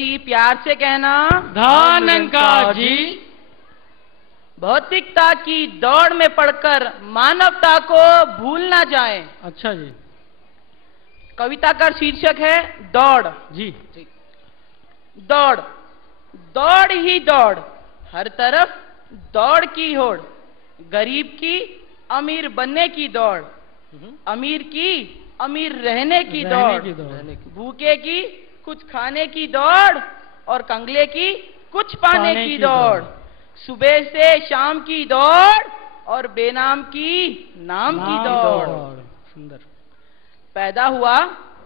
जी प्यार से कहना धन्यकार जी। भौतिकता की दौड़ में पड़कर मानवता को भूल ना जाएं। अच्छा जी। कविता का शीर्षक है दौड़। जी। दौड़ दौड़ ही दौड़, हर तरफ दौड़ की होड़। गरीब की अमीर बनने की दौड़, अमीर की अमीर रहने की दौड़, भूखे की कुछ खाने की दौड़ और कंगले की कुछ पाने की दौड़। सुबह से शाम की दौड़ और बेनाम की नाम की दौड़। सुंदर। पैदा हुआ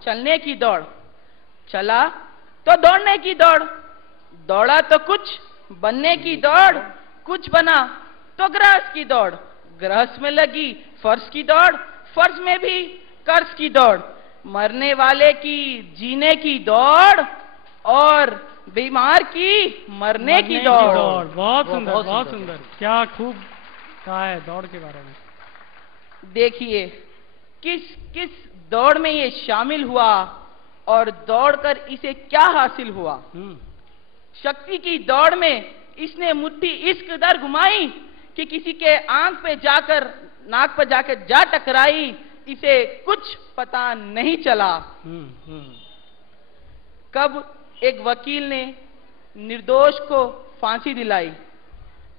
चलने की दौड़, चला तो दौड़ने की दौड़, दौड़ा तो कुछ बनने की दौड़, कुछ बना तो गृहस्थ की दौड़, गृहस्थ में लगी फर्श की दौड़, फर्श में भी कर्ज की दौड़। मरने वाले की जीने की दौड़ और बीमार की मरने की दौड़। बहुत सुंदर, बहुत सुंदर। क्या खूब कहा है दौड़ के बारे में। देखिए किस किस दौड़ में ये शामिल हुआ और दौड़कर इसे क्या हासिल हुआ। शक्ति की दौड़ में इसने मुट्ठी इस कदर घुमाई कि किसी के आंख पे जाकर, नाक पे जाकर जा टकराई, इसे कुछ पता नहीं चला। कब एक वकील ने निर्दोष को फांसी दिलाई,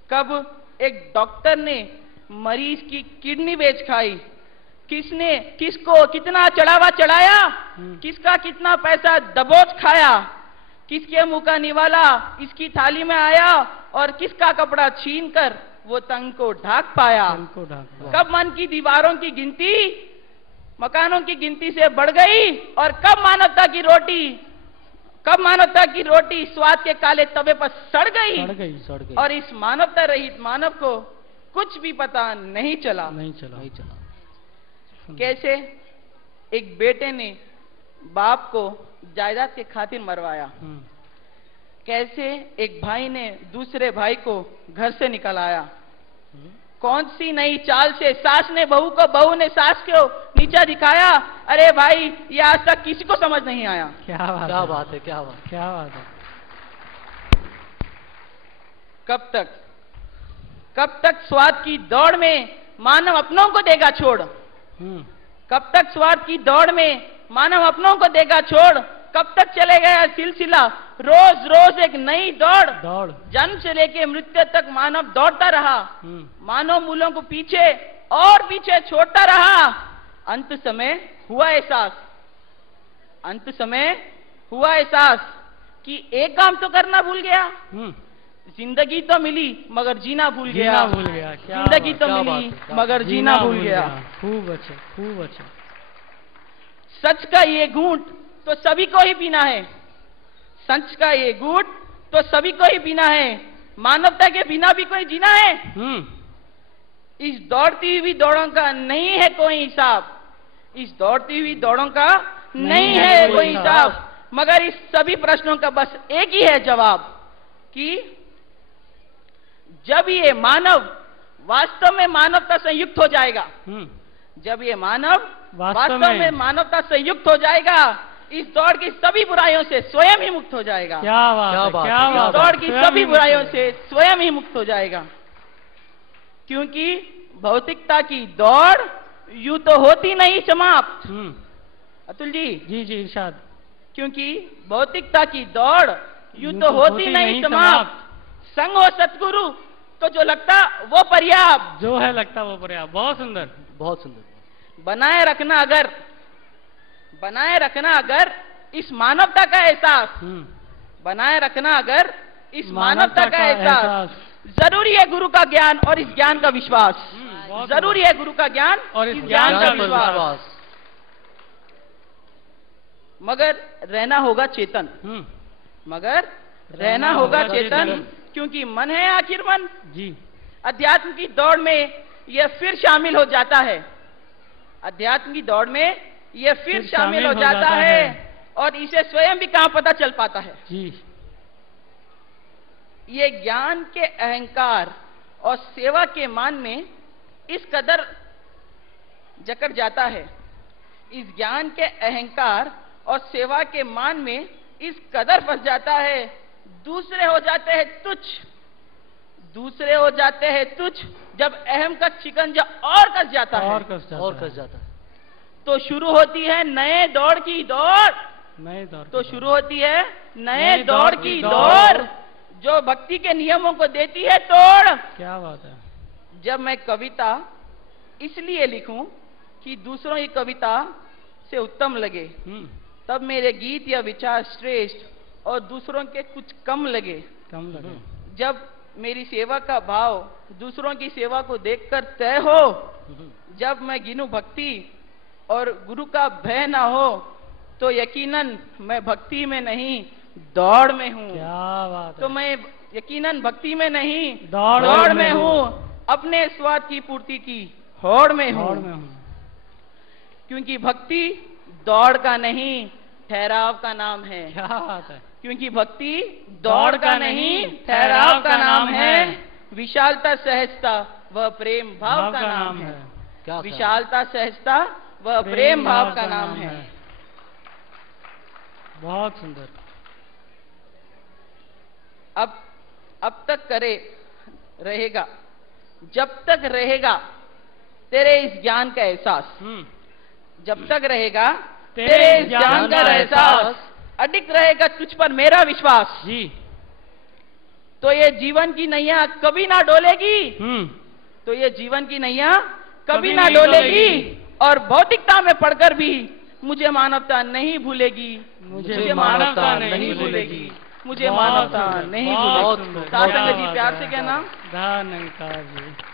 कब एक डॉक्टर ने मरीज की किडनी बेच खाई, किसने किसको कितना चढ़ावा चढ़ाया, किसका कितना पैसा दबोच खाया, किसके मुंह का निवाला इसकी थाली में आया और किसका कपड़ा छीनकर वो तंग को ढाक पाया। कब मन की दीवारों की गिनती मकानों की गिनती से बढ़ गई और कब मानवता की रोटी स्वाद के काले तवे पर सड़ गई और इस मानवता रहित मानव को कुछ भी पता नहीं चला। कैसे एक बेटे ने बाप को जायदाद के खातिर मरवाया, कैसे एक भाई ने दूसरे भाई को घर से निकलाया, कौन सी नई चाल से सास ने बहू को, बहू ने सास को नीचा दिखाया। अरे भाई ये आज तक किसी को समझ नहीं आया। क्या बात है। कब तक स्वाद की दौड़ में मानव अपनों को देगा छोड़, कब तक स्वाद की दौड़ में मानव अपनों को देगा छोड़। कब तक चलेगा यह सिलसिला, रोज रोज एक नई दौड़। जन्म से लेके मृत्यु तक मानव दौड़ता रहा, मानव मूलों को पीछे और पीछे छोड़ता रहा। अंत समय हुआ एहसास कि एक काम तो करना भूल गया। जिंदगी तो मिली मगर जीना भूल गया। जिंदगी तो मिली मगर जीना भूल गया। खूब अच्छा। सच का ये घूंट तो सभी को ही पीना है, सच का ये घूंट तो सभी को ही पीना है। मानवता के बिना भी कोई जीना है। इस दौड़ती हुई दौड़ों का नहीं है कोई हिसाब, इस दौड़ती हुई दौड़ों का नहीं है कोई हिसाब। मगर इस सभी प्रश्नों का बस एक ही है जवाब कि जब ये मानव वास्तव में मानवता से युक्त हो जाएगा, जब ये मानव वास्तव में मानवता से युक्त हो जाएगा, इस दौड़ की सभी बुराइयों से स्वयं ही मुक्त हो जाएगा। क्या बात है। इस दौड़ की सभी बुराइयों से स्वयं ही मुक्त हो जाएगा। क्योंकि भौतिकता की दौड़ यूं तो होती नहीं समाप्त। अतुल जी। इरशाद। क्योंकि भौतिकता की दौड़ यूं तो होती नहीं समाप्त। संग हो सतगुरु तो जो लगता वो पर्याप्त, जो है लगता वो पर्याप्त। बहुत सुंदर। बनाए रखना अगर इस मानवता का एहसास, बनाए रखना अगर इस मानवता का एहसास, जरूरी है गुरु का ज्ञान और इस ज्ञान का विश्वास। जरूरी है गुरु का ज्ञान और इस ज्ञान का विश्वास। मगर रहना होगा चेतन, मगर रहना होगा चेतन, क्योंकि मन है आखिर मन। अध्यात्म की दौड़ में यह फिर शामिल हो जाता है, अध्यात्म की दौड़ में यह फिर शामिल हो जाता है और इसे स्वयं भी कहां पता चल पाता है। ये ज्ञान के अहंकार और सेवा के मान में इस कदर जकड़ जाता है, इस ज्ञान के अहंकार और सेवा के मान में इस कदर फंस जाता है, दूसरे हो जाते हैं तुच्छ, दूसरे हो जाते हैं तुच्छ, जब अहम का शिकंजा और कस जाता है, और कस जाता है। तो शुरू होती है नए दौड़ की दौड़, नए दौर तो की शुरू होती है नए दौड़ की दौड़, जो भक्ति के नियमों को देती है तोड़। क्या बात है। जब मैं कविता इसलिए लिखूं कि दूसरों की कविता से उत्तम लगे, तब मेरे गीत या विचार श्रेष्ठ और दूसरों के कुछ कम लगे। जब मेरी सेवा का भाव दूसरों की सेवा को देखकर तय हो, जब मैं गिनूं भक्ति और गुरु का भय ना हो, तो यकीनन मैं भक्ति में नहीं दौड़ में हूँ। क्या बात है। तो मैं यकीनन भक्ति में नहीं दौड़ में हूँ, अपने स्वाद की पूर्ति की होड़ में हूँ। क्योंकि भक्ति दौड़ का नहीं ठहराव का नाम है। क्या बात है। क्योंकि भक्ति दौड़ का नहीं ठहराव का नाम है। विशालता सहजता वह प्रेम भाव का नाम है। विशालता सहजता वह प्रेम भाव का नाम है। बहुत सुंदर। अब तक करे रहेगा, जब तक रहेगा तेरे इस ज्ञान का एहसास, जब तक रहेगा तेरे इस ज्ञान का एहसास, अडिग रहेगा तुझ पर मेरा विश्वास जी, तो ये जीवन की नैया कभी ना डोलेगी। तो ये जीवन की नैया कभी ना डोलेगी, और भौतिकता में पढ़कर भी मुझे मानवता नहीं भूलेगी। मुझे मानवता नहीं भूलेगी। मुझे मानवता नहीं भूलेगी। साधक जी प्यार से कहना। धन्यवाद जी।